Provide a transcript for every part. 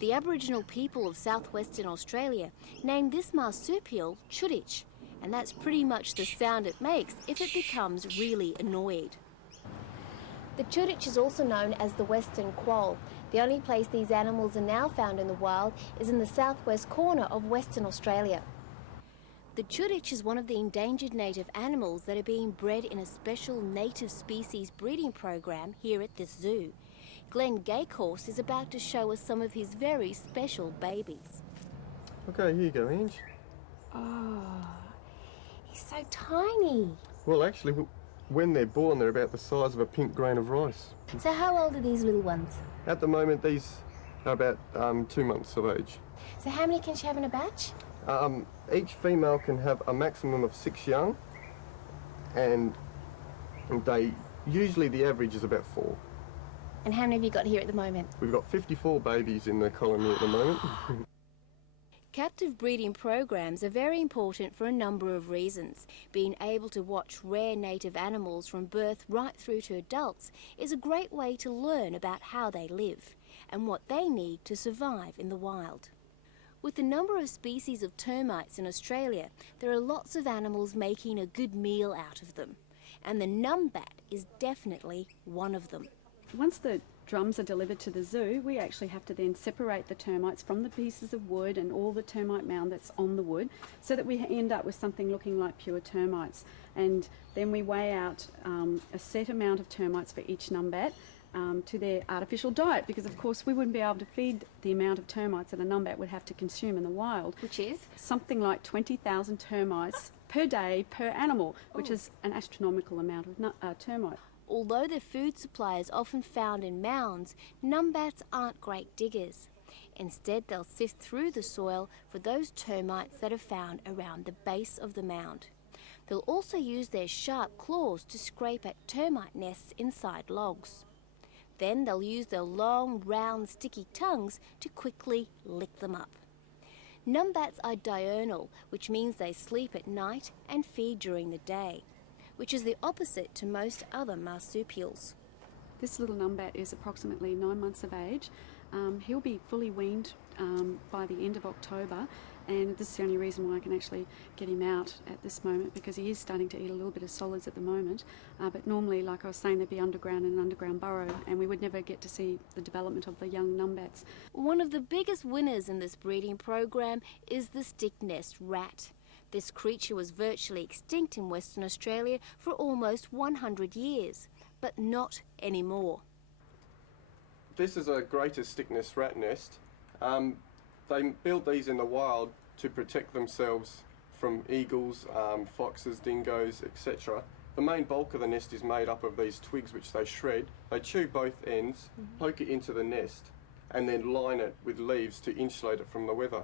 The Aboriginal people of southwestern Australia named this marsupial chuditch, and that's pretty much the sound it makes if it becomes really annoyed. The chuditch is also known as the western quoll. The only place these animals are now found in the wild is in the southwest corner of Western Australia. The chuditch is one of the endangered native animals that are being bred in a special native species breeding program here at this zoo. Glenn Gaycorse is about to show us some of his very special babies. Okay, here you go, Ange. Oh, he's so tiny. Well, actually, when they're born, they're about the size of a pink grain of rice. So how old are these little ones? At the moment, these are about 2 months of age. So how many can she have in a batch? Each female can have a maximum of 6 young, and usually the average is about 4. And how many have you got here at the moment? We've got 54 babies in the colony at the moment. Captive breeding programs are very important for a number of reasons. Being able to watch rare native animals from birth right through to adults is a great way to learn about how they live and what they need to survive in the wild. With the number of species of termites in Australia, there are lots of animals making a good meal out of them, and the numbat is definitely one of them. Once the drums are delivered to the zoo, we actually have to then separate the termites from the pieces of wood and all the termite mound that's on the wood, so that we end up with something looking like pure termites. And then we weigh out a set amount of termites for each numbat to their artificial diet, because of course we wouldn't be able to feed the amount of termites that a numbat would have to consume in the wild. Which is? Something like 20,000 termites per day per animal, which is an astronomical amount of termite. Although their food supply is often found in mounds, numbats aren't great diggers. Instead, they'll sift through the soil for those termites that are found around the base of the mound. They'll also use their sharp claws to scrape at termite nests inside logs. Then they'll use their long, round, sticky tongues to quickly lick them up. Numbats are diurnal, which means they sleep at night and feed during the day, which is the opposite to most other marsupials. This little numbat is approximately 9 months of age. He'll be fully weaned by the end of October, and this is the only reason why I can actually get him out at this moment, because he is starting to eat a little bit of solids at the moment. But normally, like I was saying, they'd be underground in an underground burrow, and we would never get to see the development of the young numbats. One of the biggest winners in this breeding program is the stick-nest rat. This creature was virtually extinct in Western Australia for almost 100 years, but not anymore. This is a greater stick-nest rat nest. They build these in the wild to protect themselves from eagles, foxes, dingoes, etc. The main bulk of the nest is made up of these twigs which they shred. They chew both ends, poke it into the nest, and then line it with leaves to insulate it from the weather.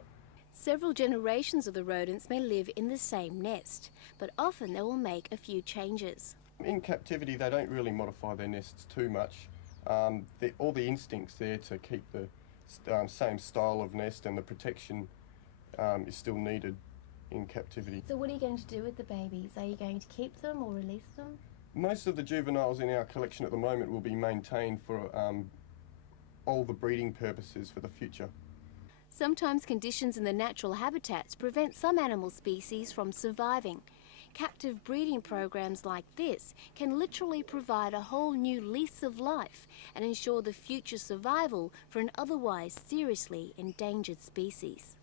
Several generations of the rodents may live in the same nest, but often they will make a few changes. In captivity, they don't really modify their nests too much. All the instincts there to keep the same style of nest, and the protection is still needed in captivity. So what are you going to do with the babies? Are you going to keep them or release them? Most of the juveniles in our collection at the moment will be maintained for all the breeding purposes for the future. Sometimes conditions in the natural habitats prevent some animal species from surviving. Captive breeding programs like this can literally provide a whole new lease of life and ensure the future survival for an otherwise seriously endangered species.